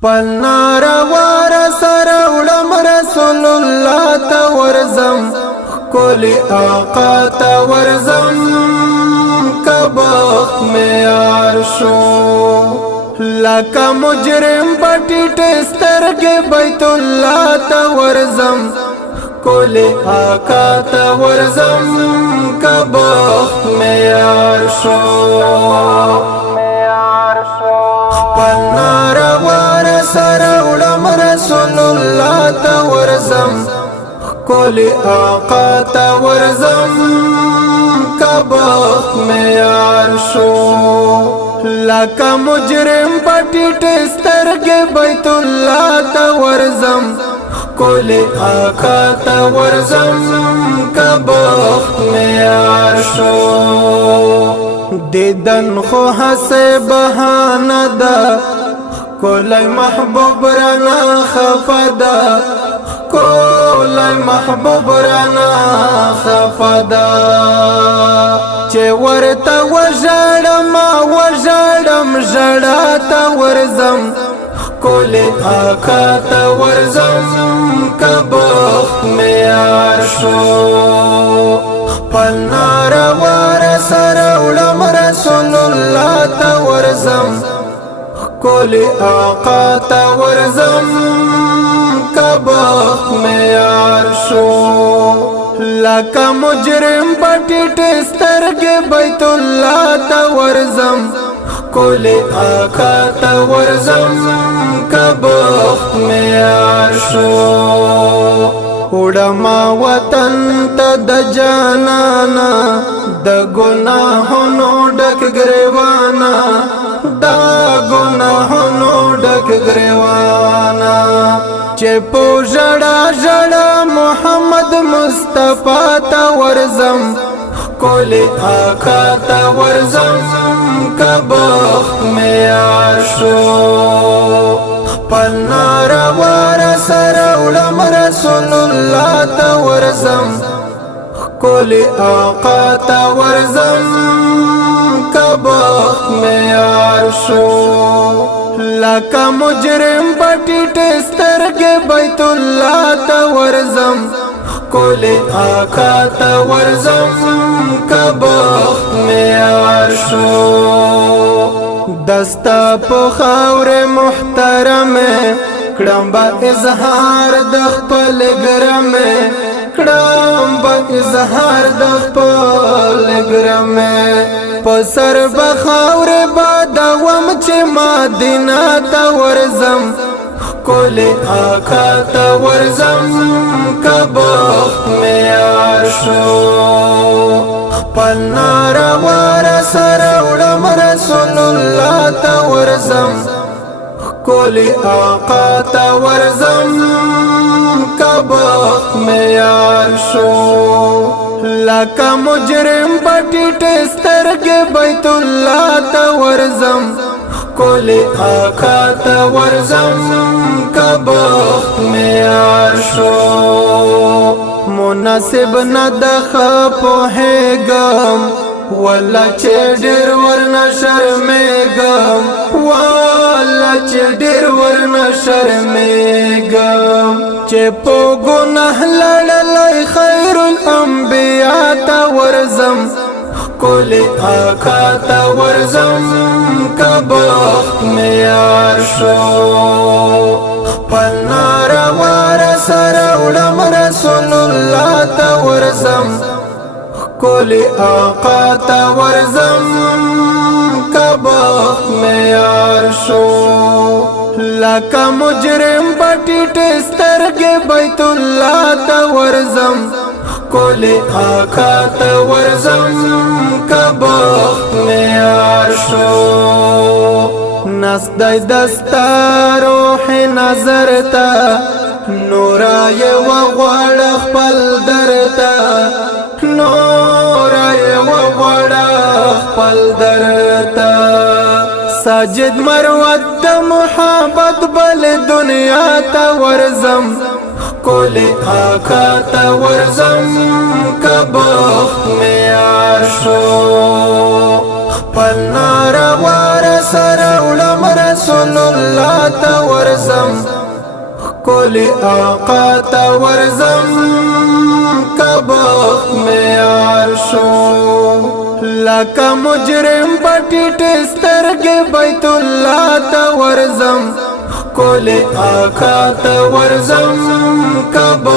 خپل ناروا سر وړم رسول الله ته ورزم کولی آقا ته ورزم کبخت میار شو لکه مجرم پټیټ سترګې بیت الله ته ورزم کولی آقا ته ورزم کبخت میار شو خپل ناروا سر وړم رسول الله ته ورزم کولی آقا ته ورزم کبخت میار شو لکه مجرم پټیټ سترګې بیت الله ته ورزم کولی آقا ته ورزم کبخت میار شو دیدن خو حسه بهانه ده کولی محبوب رانا خفدا کولی محبوب رانا خفدا چه ورته وژړم ژړا ته ورزم کولی آقا ته ورزم کبخت میار شو خپل ناروا سر وړم رسول الله ته ورزم کولی آقا ته ورزم کبخت میار شو لکه مجرم پټیټ سترګې بیت الله ته ورزم کولی آقا ته ورزم کبخت میار شو وړما وطن ته د جانانا د ګناهونو ډک ګریوانا دا ګناهونو ډک ګریوانا چې په ژړا محمد مصطفی ته ورزم کولی آقا ته ورزم کبخت میار شو خپل ناروا سر وړم رسول الله ته ورزم کولی آقا ته ورزم کبخت میار شو لکه مجرم پټیټ سترګې بیت الله ته ورزم کولی آقا ته ورزم کبخت میار شو دستا په خاورې محترمه کړم با اظهار د خپل ګرمه کړم با اظهار د خپل ګرمه په سر بخاورې با دوم چې مدینه ته ورزم کولی آقا ته ورزم کبخت میار شو خپل ناروا سر وړم رسول الله ته ورزم کولی آقا ته ورزم کبخت میار شو لکه مجرم پټیټ سترګې بیت الله ته ورزم کولی آقا ته ورزم کبخت میار شو مناسب نه د خپوهېږم ولا چې ډېر ورنه شرمېږم ولا چې ډېر ورنه شرمېږم چې په ګناه لړلی خیر الانبیا ته ورزم کولی آقا ته ورزم کبخت میار شو خپل ناروا سر وړم رسول الله ته ورزم کولی آقا ته ورزم کبخت میار شو لکه مجرم پټیټ سترګې بیت الله ته ورزم کولی آقا ته ورزم کبخت میار شو نسدای دستا روح نظر تا نورای وغوړ خپل درتا نورای وغوړ خپل درتا ساجد مروت د محبت بل دنیا تا ورزم کولی آقا ته ورزم کبخت میار شو خپل ناروا سر وړم رسول الله ته ورزم کولی آقا تا ورزم کبخ میار شو لکا مجرم پټیټ سترګې بیت الله تا ورزم کولی آقا تا ورزم کبخ